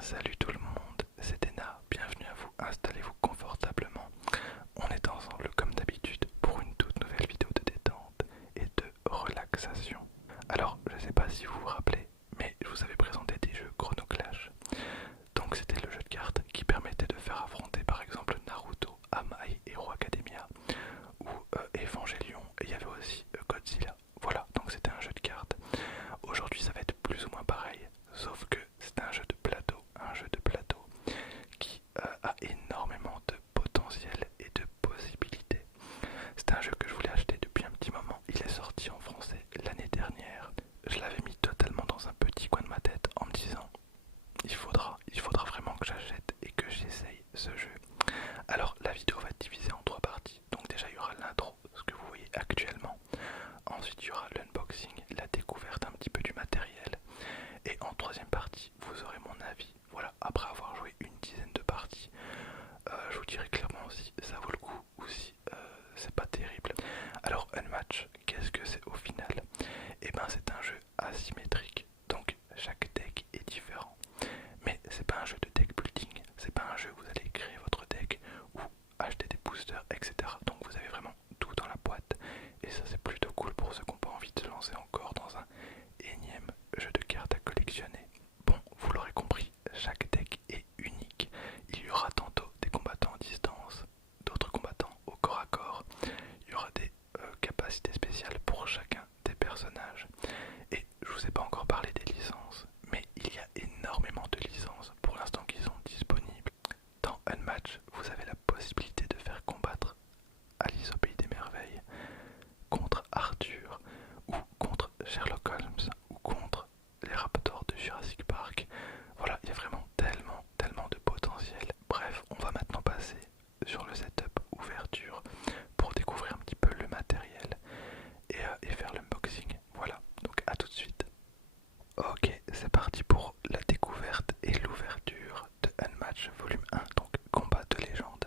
salut tout le monde, c'est Ena, bienvenue à vous, installez-vous confortablement. On est ensemble comme d'habitude pour une toute nouvelle vidéo de détente et de relaxation. Alors, je sais pas si vous vous rappelez, mais je vous avais présenté des jeux Chrono Clash. Donc c'était le jeu de cartes qui permettait de faire affronter par exemple Naruto à My Hero Academia ou Evangelion, et il y avait aussi Godzilla. Voilà, donc c'était un jeu de cartes. Aujourd'hui ça va être plus ou moins pareil, sauf que c'est un jeu de plateau qui a énormément de potentiel et de possibilités. C'est un jeu que je voulais acheter depuis un petit moment, il est sorti en français l'année dernière. Je l'avais mis totalement dans un petit coin de ma tête en me disant il faudra vraiment que j'achète et que j'essaye ce jeu. Alors la vidéo va être divisée en trois parties, donc déjà il y aura l'intro, ce que vous voyez actuellement. Ensuite il y aura l'unboxing, la découverte un petit peu du matériel. Et en troisième partie, vous aurez mon avis. Voilà, après avoir joué une dizaine de parties, je vous dirai clairement si ça vaut le coup ou si c'est pas terrible. Alors Unmatch, qu'est-ce que c'est au final? Eh ben c'est un jeu asymétrique, donc chaque deck est différent. Mais c'est pas un jeu de deck building, c'est pas un jeu où vous allez créer votre deck ou acheter des boosters, etc. Donc vous avez vraiment tout dans la boîte. Et ça c'est plutôt cool pour ceux qui n'ont pas envie de se lancer encore dans un énième jeu de cartes à collectionner. Bon, vous l'aurez compris, chaque deck est unique. Il y aura tantôt des combattants à distance, d'autres combattants au corps à corps. Il y aura des capacités spéciales pour chacun des personnages. Et je vous ai pas encore parlé des licences, mais il y a énormément de licences pour l'instant qui sont disponibles. Dans Unmatch, vous avez la possibilité de faire combattre Alice au Pays des Merveilles contre Arthur ou contre Sherlock Holmes ou contre les Raptors de Jurassic Park. Voilà, il y a vraiment tellement de potentiel. Bref, on va maintenant passer sur le setup ouverture pour découvrir un petit peu le matériel et faire l'unboxing. Voilà, donc à tout de suite. Ok, c'est parti pour la découverte et l'ouverture de Unmatch volume 1, donc combat de légende.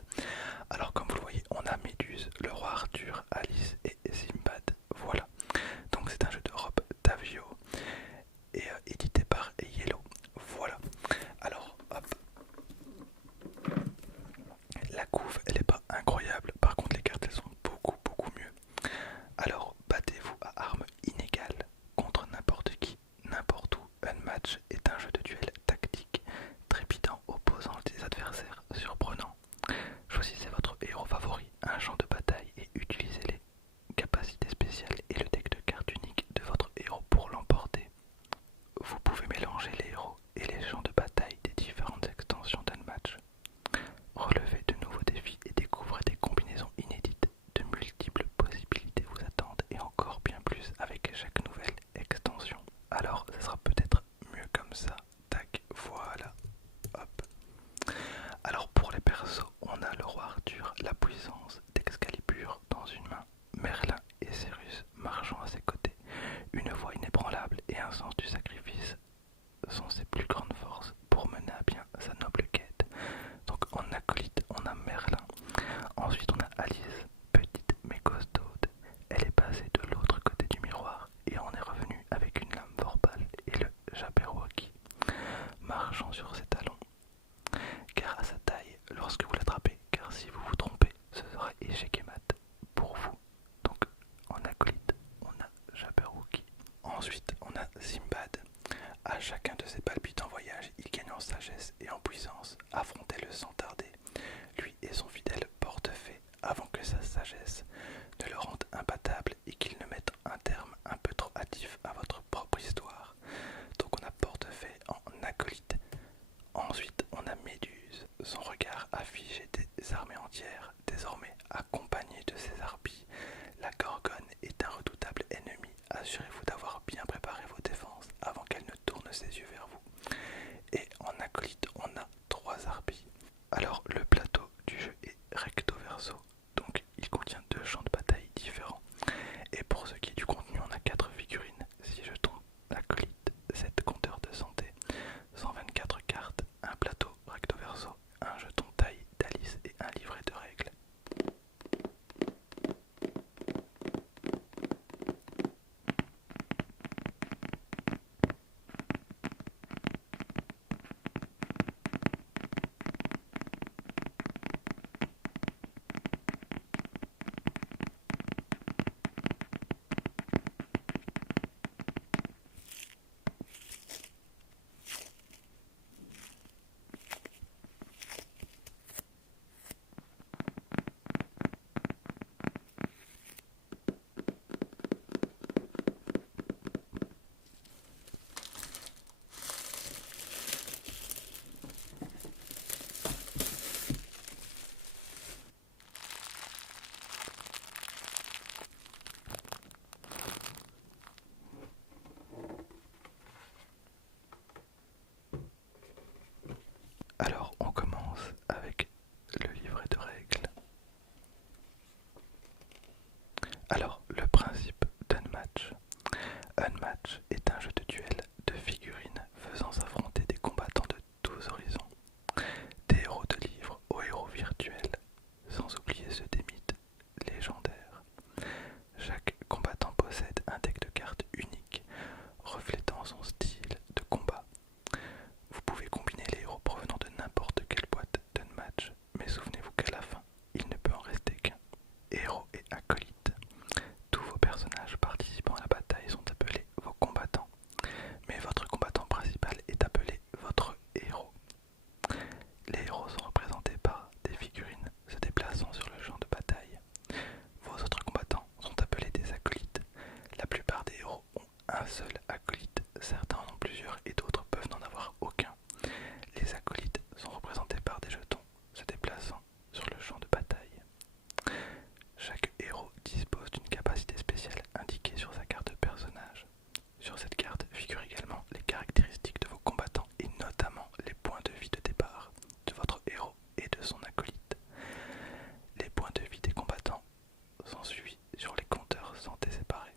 Alors comme vous le voyez, on a Méduse, le roi Arthur, Alice et Simbad. Voilà, donc c'est un jeu d'Europe Tavio et édité par Yellow. Voilà, alors hop, la couve elle est pas incroyable, par contre les cartes elles sont beaucoup mieux. Alors battez-vous à armes inégales contre n'importe qui, n'importe où. Unmatch est un jeu de duel tactique, trépidant, opposant des adversaires surprenants. Choisissez votre héros favori, un champ de bataille et utilisez les capacités spéciales et le deck de cartes unique de votre héros pour l'emporter. Vous pouvez mélanger les héros et les champs de bataille des différentes extensions d'Unmatch. Relevez de nouveaux défis et découvrez des combinaisons inédites. De multiples possibilités vous attendent et encore bien plus avec chaque nouvelle extension. Alors, ça sera peut-être mieux comme ça. Tac, voilà. Hop. Alors pour les persos, on a le roi Arthur, la puissance d'Excalibur dans une main, Merlin et Cyrus marchant à ses côtés. Une voix inébranlable et un sens du sacrifice sont ses plus grandes forces pour mener à bien sa noble quête. Donc en acolyte, on a Merlin. Ensuite on a Alice, petite mais costaude. Elle est passée de l'autre côté du miroir et on est revenu avec une lame Vorpal et le Jabberwocky, marchant sur ses talons. Car à sa taille, lorsque vous l'attrapez, car si vous vous trompez, ce sera échec et mat pour vous. Donc en acolyte, on a Jabberwocky. Ensuite, on a Simbad. À chacun de ses palpitants voyages, il gagne en sagesse et en puissance. Affrontez-le sans tarder. Lui et son fidèle porte-fée avant que sa sagesse ne le rende imbattable et qu'il ne mette un terme un peu trop hâtif à votre propre histoire. Donc on a porte-fée en acolyte. Ensuite, on a Méduse. Son regard a figé des armées entières, désormais accompagné de ses harpies. La Gorgone est un redoutable ennemi. Assurez-vous d'avoir bien préparé vos défenses avant qu'elle ne tourne ses yeux vers vous. Et en acolyte, on a 3 harpies. Alors, le plateau du jeu est recto verso, donc il contient 2 champs de bataille différents. Et pour ce qui est du contenu, on a 4 figurines. Si je tombe acolyte, 7 compteurs de santé, 124 cartes, un plateau recto verso, un jeton taille d'Alice et un livret de règles. Alors on commence avec le livret de règles. Alors le principe d'Unmatch. Unmatch est un jeu de duel de figurines faisant s'affronter des combattants de tous horizons, des héros de livres aux héros virtuels, sans oublier ceux des mythes légendaires. Chaque combattant possède un deck de cartes unique, reflétant son style de combat. Vous pouvez combiner les héros provenant de n'importe quelle boîte d'Unmatch, mais souvenez-vous qu'à la fin, il ne peut en rester qu'un. Héros et acolytes. Tous vos personnages participant à la bataille sont appelés vos combattants, mais votre combattant principal est appelé votre héros. Les héros sont représentés par des figurines se déplaçant sur le champ de bataille. Vos autres combattants sont appelés des acolytes. La plupart des héros ont un seul acolyte, certains en ont plusieurs et d'autres peuvent n'en avoir aucun. Les acolytes sont représentés par des jetons se déplaçant sur le champ de bataille. Chaque héros dispose d'une capacité spéciale indiquée sur sa carte de personnage. Sur cette carte figurent également les caractéristiques de vos combattants et notamment les points de vie de départ de votre héros et de son acolyte. Les points de vie des combattants sont suivis sur les compteurs santé séparés.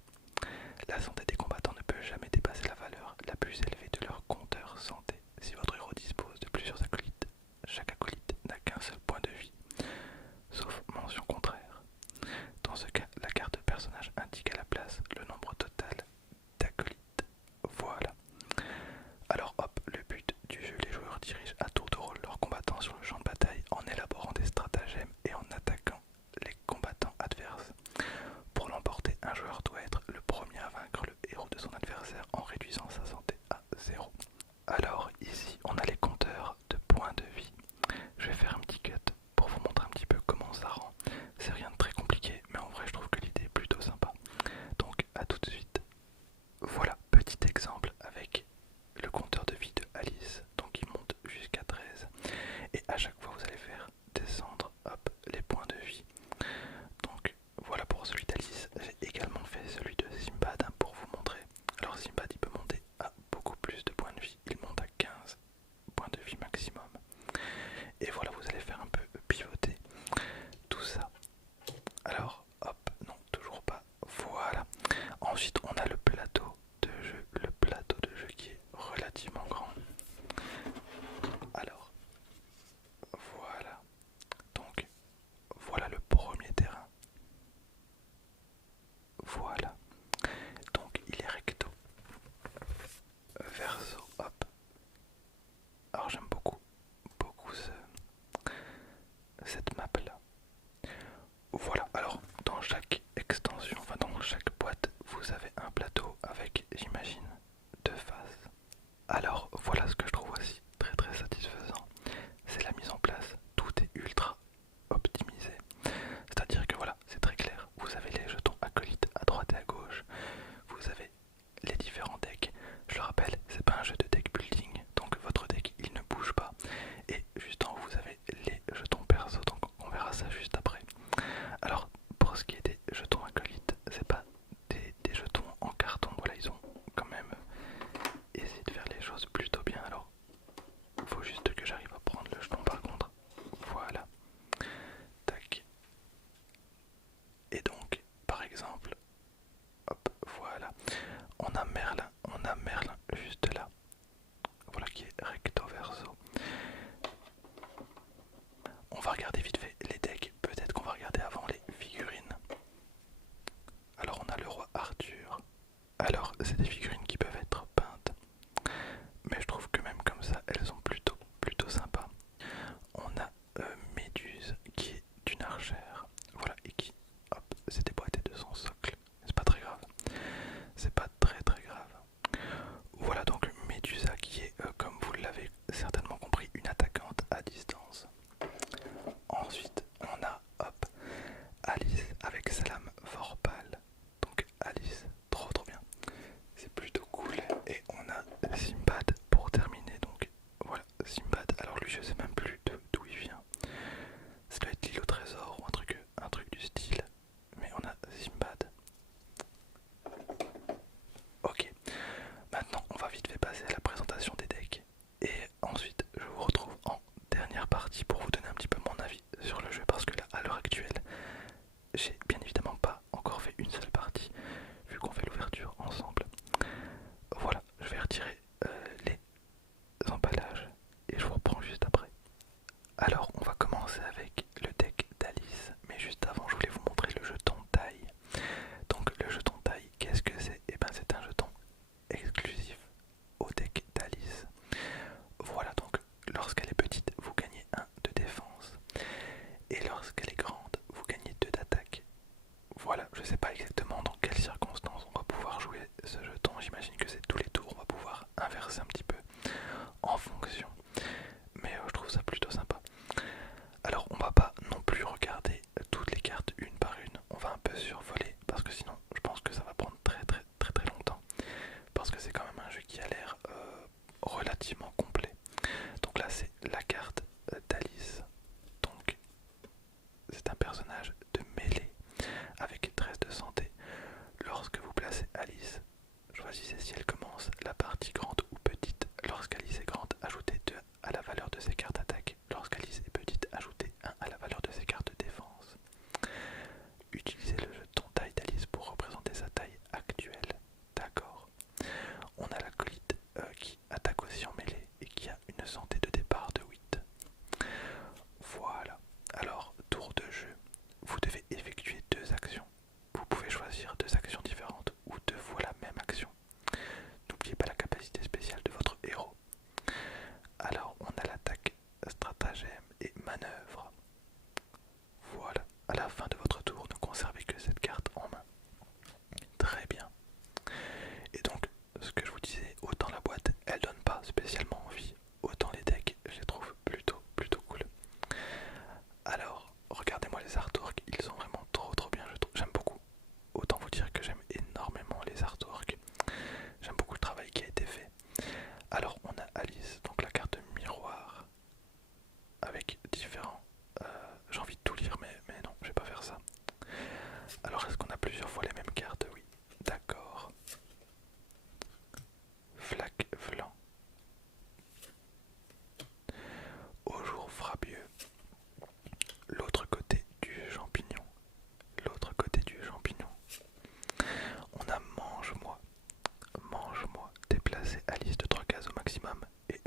La santé des combattants ne peut jamais dépasser la valeur la plus élevée de leur compteur santé. Si votre héros dispose de plusieurs acolytes, chaque acolyte n'a qu'un seul point de vie, sauf mention contraire. Dans ce cas, la carte de personnage indique à la place le nombre total d'acolytes. Voilà. Alors hop, le but du jeu, les joueurs dirigent à tour de rôle leurs combattants sur le champ de bataille en élaborant des stratagèmes et en attaquant les combattants adverses. Pour l'emporter, un joueur doit être le premier à vaincre le héros de son adversaire en réduisant sa santé à 0. Alors ici, on a les compteurs de points de vie. Je vais faire un petit cut pour vous montrer un petit peu comment ça rend. C'est rien de très compliqué, mais en vrai je trouve que l'idée est plutôt sympa. Donc à tout de suite. Voilà, petit exemple avec le compteur de vie de Alice. Donc il monte jusqu'à 13. Et à chaque fois vous allez faire descendre hop, les points de vie. Donc voilà pour celui d'Alice. J'ai également fait celui de Simbad pour vous montrer. Alors Simbad il peut monter à beaucoup plus de points de vie. Il monte à 15 points de vie maximum. Et voilà, vous allez faire un peu pivoter tout ça. Alors hop, non, toujours pas. Voilà. Ensuite on a le plateau de jeu. Le plateau de jeu qui est relativement grand. Alors voilà. Donc voilà le premier terrain. Voilà. Donc il est recto. Verso, hop. Alors j'aime beaucoup cette map là. Voilà, alors dans chaque extension, enfin dans chaque boîte, vous avez un plateau avec, j'imagine, deux faces. Alors voilà ce que je trouve aussi très très satisfaisant, c'est la mise en place. Tout est ultra optimisé. C'est-à-dire que voilà, c'est très clair. Vous avez les jetons acolytes à droite et à gauche. Vous avez les différents decks. Je le rappelle, c'est pas un jeu de deck building, donc votre deck il ne bouge pas. Et juste en haut vous avez les jetons perso, donc on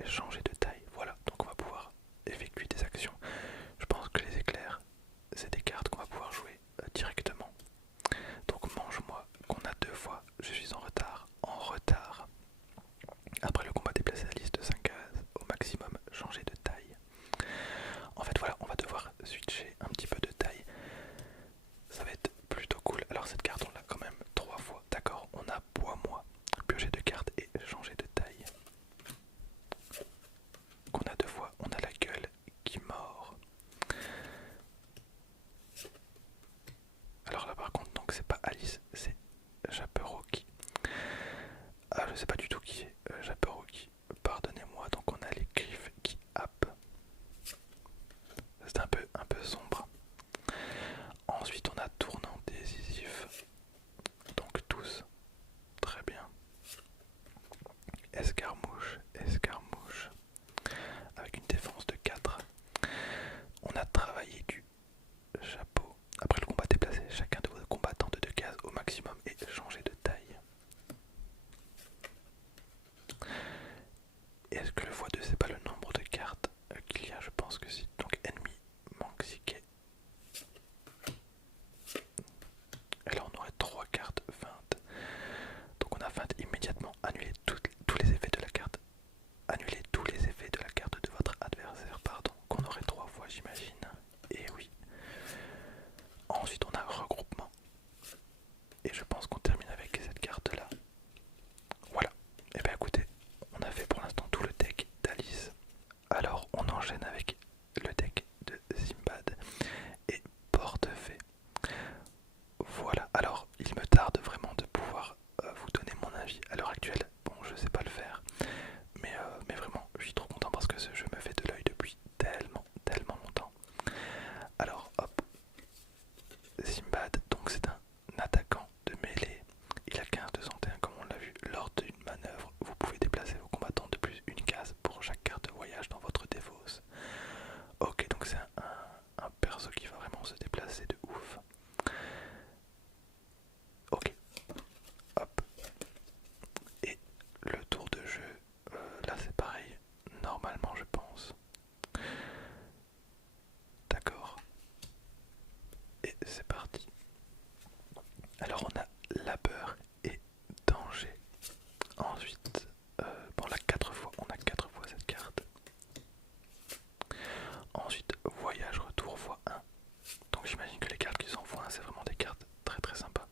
changer de taille. Voilà, donc on va pouvoir effectuer des actions. Je pense que les éclairs, c'est des cartes qu'on va pouvoir jouer directement. Donc mange-moi qu'on a 2 fois, je suis en retard. En retard. Après le combat, déplacer la liste de 5 cases au maximum, changer de taille. En fait voilà, on va devoir switcher un petit peu de taille. Ça va être plutôt cool. Alors cette carte on l'a quand même 3 fois. D'accord, on a bois-moi, piocher de cartes et changer de taille. Qu'on a 2 fois, on a la gueule qui mord. Alors là par contre, donc c'est pas Alice, c'est Jabberwocky. Ah, je sais pas du tout qui est Jabberwocky. Pardonnez-moi, donc on a les griffes qui happent. C'est un peu sombre. Ensuite on a tournant décisif. Donc tous. Très bien. Escarmouche, escarmouche. Avec une défense de 4. On a travaillé du chapeau. Après le combat, déplacé chacun de vos combattants de 2 cases au maximum et changer de taille. Et est-ce que le x2 c'est pas le nombre de cartes qu'il y a? Je pense que si. Donc ennemi, Manxiquet. Et là on aurait 3 cartes feinte. Donc on a feinte immédiatement. Annuler tous les effets de la carte. Annuler tous les effets de la carte de votre adversaire, pardon. Qu'on aurait 3 fois j'imagine. Et oui. Ensuite on a regroupement. Et je pense qu'on termine avec cette carte là. Voilà. Et bien écoutez, on a fait pour l'instant tout le deck d'Alice. Alors on enchaîne avec le deck de Simbad et Portefeuille. Voilà, alors il me tarde vraiment de pouvoir vous donner mon avis à l'heure actuelle. Bon, je sais pas le faire, mais vraiment, je suis trop content parce que ce jeu me fait de l'œil depuis tellement longtemps. Alors, hop, Simbad, donc c'est un attaquant de mêlée. Il a 15 de santé, comme on l'a vu. Lors d'une manœuvre, vous pouvez déplacer vos combattants de plus une case pour chaque carte de voyage dans votre défausse. Ok, donc c'est un perso qui va vraiment se déplacer de ouf. Ok, hop. Et le tour de jeu, là c'est pareil, normalement je pense. D'accord. Et c'est parti. Alors on a labeur et danger. Ensuite, bon là 4 fois, on a 4 fois cette carte. Ensuite, voyage retour x1. Donc j'imagine que les cartes qui sont x1 c'est vraiment des cartes très sympas.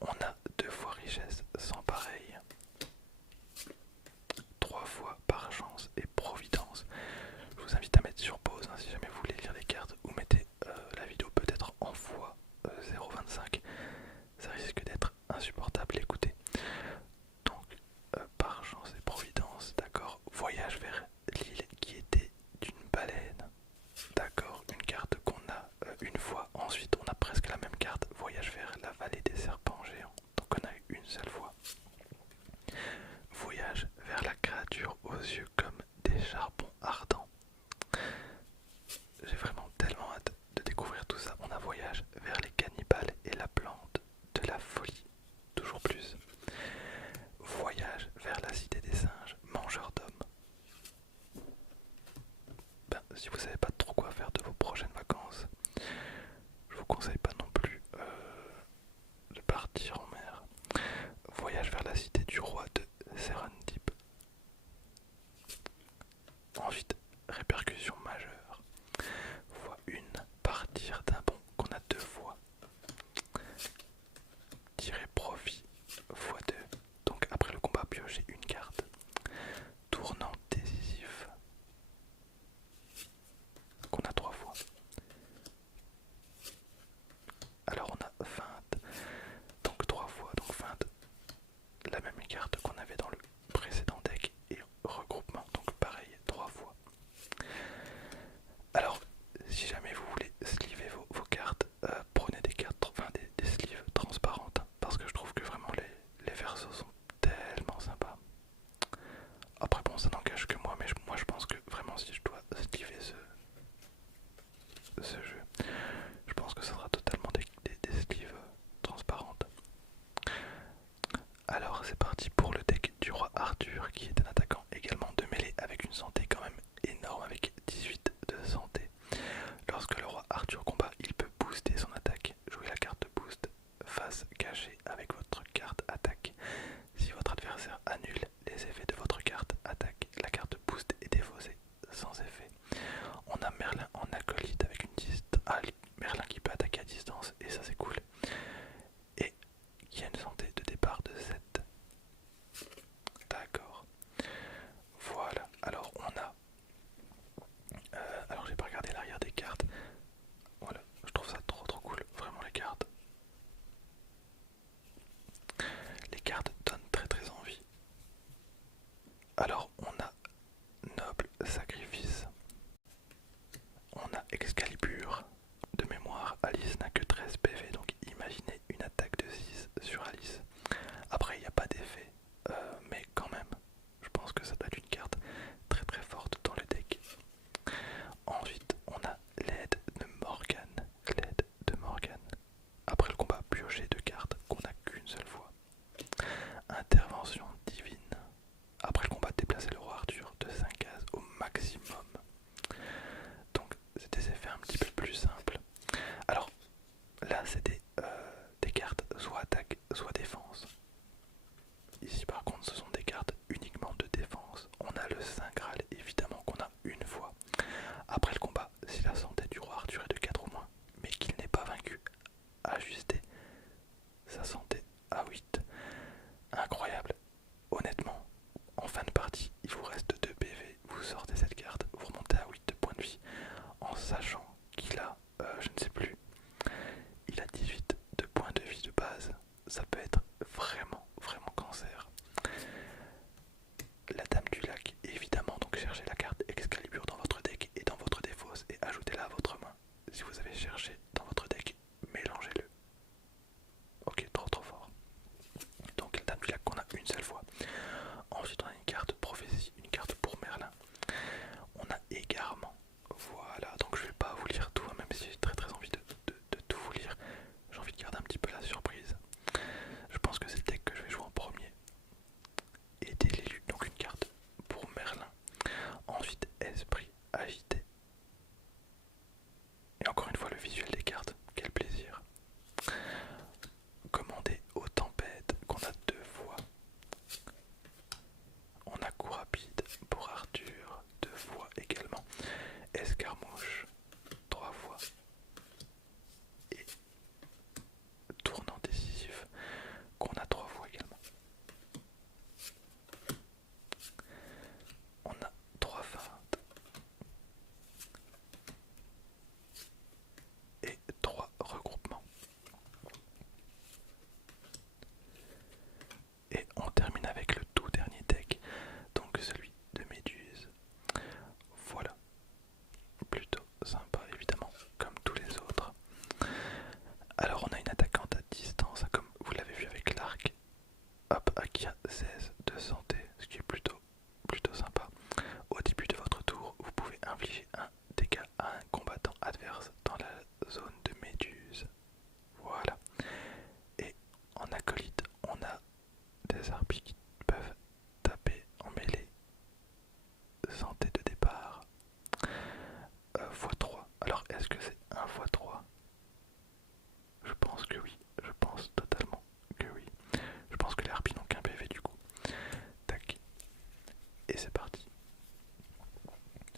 On a 2 fois richesse sans pareil. 3 fois par chance et providence. Je vous invite à mettre sur pause hein, si jamais vous voulez lire les cartes ou mettez la vidéo peut-être en fois 0,25. Ça risque d'être insupportable à écouter. Donc par chance et providence, d'accord. Voyage vers l'île qui était d'une baleine. D'accord, une carte qu'on a une fois. Ensuite on a presque la même carte. Voyage vers la vallée des serpents géants. Donc on a eu une seule fois. Voyage vers la créature aux yeux comme des charbons ardents. J'ai vraiment tellement hâte de découvrir tout ça. On a voyage vers les cannibales et la plante de la folie. Toujours plus. Voyage vers la cité des singes, mangeurs d'hommes. Ben, si vous savez pas trop quoi faire de vos prochaines vacances, je vous conseille pas non plus de partir en mer. Voyage vers la cité du roi de Serendip. Ensuite, répercussion majeure. Fois 1, partir d'un bond qu'on a 2 fois. Tirer profit fois 2. Donc après le combat, piocher une carte. Tournant décisif qu'on a 3 fois. agiter. Et encore une fois, le visuel des cartes, quel plaisir. Commander aux tempêtes qu'on a 2 fois. On a coup rapide pour Arthur, 2 fois également. Escarmouche, 3 fois. Et tournant décisif qu'on a 3 fois également. On a 3 feintes et 3 regroupements. Et on termine avec le tout dernier deck, donc celui de Méduse. Voilà, plutôt sympa évidemment, comme tous les autres. Alors on a une attaquante à distance, comme vous l'avez vu avec l'arc. Hop, qui a 16 de santé, ce qui est plutôt sympa. Au début de votre tour, vous pouvez infliger un dégât à un combattant adverse dans la zone de Méduse. Voilà. Et en acolyte, on a des harpies qui peuvent taper en mêlée. Santé de départ x3. Alors est-ce que c'est 1 x 3? Je pense que oui. Je pense totalement que oui. Je pense que les harpies n'ont qu'un PV du coup. Tac. Et c'est parti.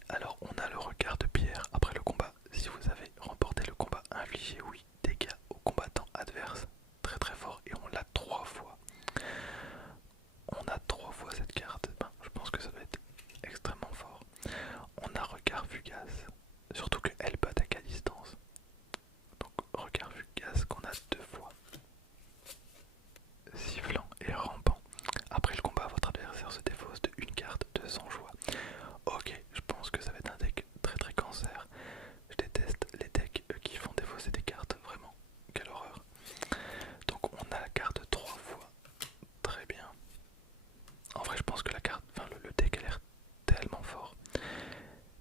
Alors on a le regard de pierre après le combat. Si vous avez remporté le combat, infligez oui dégâts au combattant adverse. Très très fort. Et on l'a 3 fois. On a 3 fois cette carte. Ben, je pense que ça doit être extrêmement fort. On a regard fugace. Surtout qu'elle peut attaquer à distance. Donc regard fugace qu'on a 2 fois. Sifflant et rampant. Après le combat, votre adversaire se défausse de une carte de son choix. Ok, je pense que ça va être un deck très très cancer. Je déteste les decks qui font défausser des cartes, vraiment. Quelle horreur. Donc on a la carte 3 fois. Très bien. En vrai, je pense que la carte, enfin le deck a l'air tellement fort.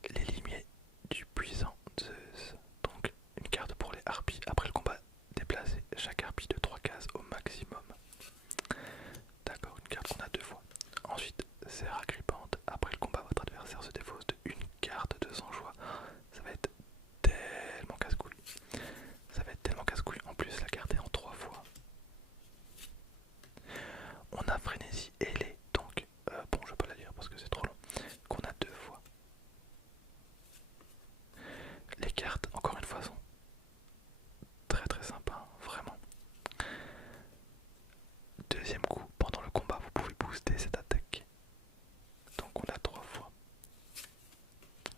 Les limiers du puissant Zeus. Donc une carte pour les harpies. Après le combat, déplacez chaque harpie de 3 cases au maximum. D'accord, une carte qu'on a 2 fois. Ensuite, serre agrippante. Après le combat, votre adversaire se défausse de une carte de son choix. Ça va être tellement casse-couille. Ça va être tellement casse-couille. En plus, la carte est en 3 fois. On a frénésie ailée. Donc, bon, je vais pas la lire parce que c'est trop long. Qu'on a 2 fois. Les cartes, encore une fois, sont très très sympas. Vraiment. Deuxième coup, pendant le combat, vous pouvez booster cette attaque. Donc on a 3 fois.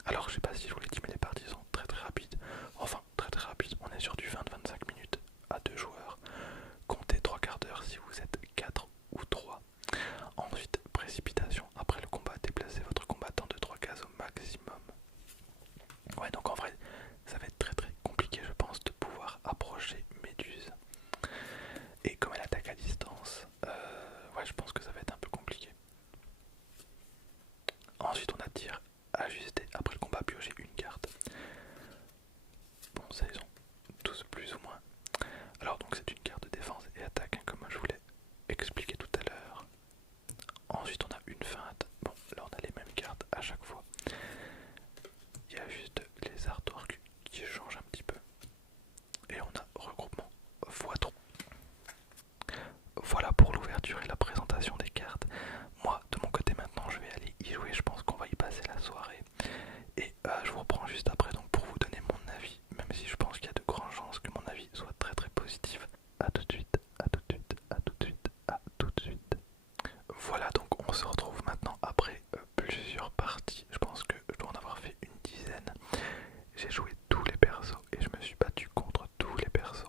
Alors je sais pas si je vous l'ai dit, mais les parties sont très très rapides. Enfin très très rapides, on est sur du 20-25 minutes à 2 joueurs. Comptez 3/4 d'heure si vous êtes 4 ou 3. Ensuite précipitation, après le combat déplacez votre combattant de 3 cases au maximum. Ouais, donc en vrai ça va être très très compliqué je pense de pouvoir approcher Méduse. Et comme elle attaque à distance, ouais je pense que ça va être un peu compliqué. Ensuite on a tir ajusté, après le combat piocher une carte. Bon ça ils ont tous plus ou moins. Alors donc c'est une carte de défense et attaque hein, comme je vous l'ai expliqué tout à l'heure. Ensuite on a une feinte. Bon là on a les mêmes cartes à chaque fois. Il y a juste les artworks qui changent un petit peu. Et on a regroupement x3. Voilà pour l'ouverture et la présentation des cartes. Moi de mon côté maintenant je vais aller y jouer, je pense qu'on va y passer la soirée. Et je vous reprends juste après donc pour vous donner mon avis, même si je pense qu'il y a de grandes chances que mon avis soit très très positif. A tout de suite, à tout de suite, à tout de suite, à tout de suite. Voilà donc on se retrouve maintenant après plusieurs parties. Je pense que je dois en avoir fait une dizaine. J'ai joué tous les persos et je me suis battu contre tous les persos.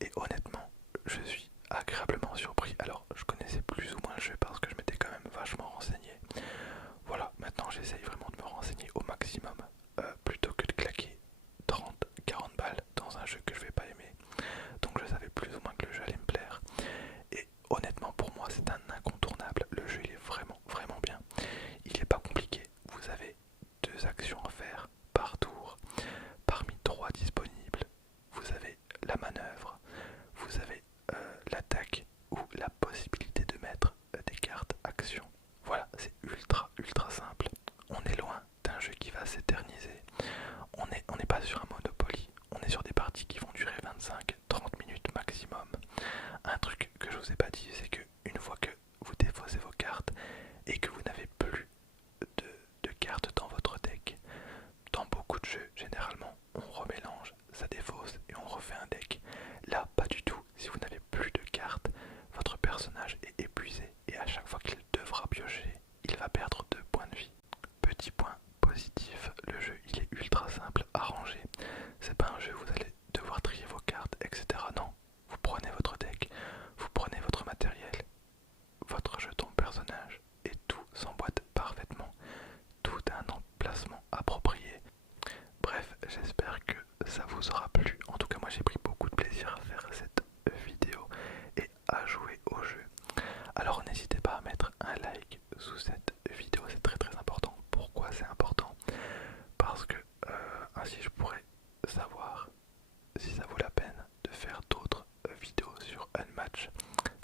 Et honnêtement, je suis agréablement surpris. Alors je connaissais plus ou moins le jeu parce que je m'étais quand même vachement renseigné. Voilà, maintenant j'essaye vraiment de me renseigner au maximum plutôt que de claquer 30-40 balles dans un jeu que je vais pas aimer. Donc je savais plus ou moins que le jeu allait me plaire. Et honnêtement pour moi c'est un incontournable. Le jeu il est vraiment vraiment bien. Il est pas compliqué. Vous avez 2 actions à faire par tour. Parmi 3 disponibles, vous avez la manœuvre, vous avez l'attaque ou la possibilité de mettre des cartes actions. Voilà, c'est ultra ultra simple. On est loin d'un jeu jeu qui va s'éterniser. On n'est pas sur un Monopoly, on est sur des parties qui vont durer 25-30 minutes maximum. Un truc que je vous ai pas dit, c'est que une fois que vous défaussez vos cartes et que vous n'avez plus de cartes dans votre deck, dans beaucoup de jeux, généralement, on remélange, ça défausse et on refait un deck. Là, pas du tout. Si vous n'avez plus de cartes, votre personnage est épuisé et à chaque fois qu'il devra piocher, il va perdre 2 points de vie. Petit point positif, le jeu il est ultra simple à ranger. C'est pas un jeu où vous allez devoir trier vos cartes, etc. Non, vous prenez votre deck, vous prenez votre matériel, votre jeton personnage et tout s'emboîte parfaitement. Tout a un emplacement approprié. Bref, j'espère que ça vous aura plu. En tout cas, moi j'ai pris beaucoup de plaisir à faire cette vidéo et à jouer au jeu. Alors n'hésitez pas à mettre un like sous cette vidéo, c'est très très important. Pourquoi c'est important? Parce que ainsi je pourrais savoir si ça vaut la peine de faire d'autres vidéos sur Unmatch,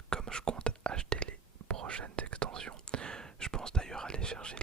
comme je compte acheter les prochaines extensions. Je pense d'ailleurs aller chercher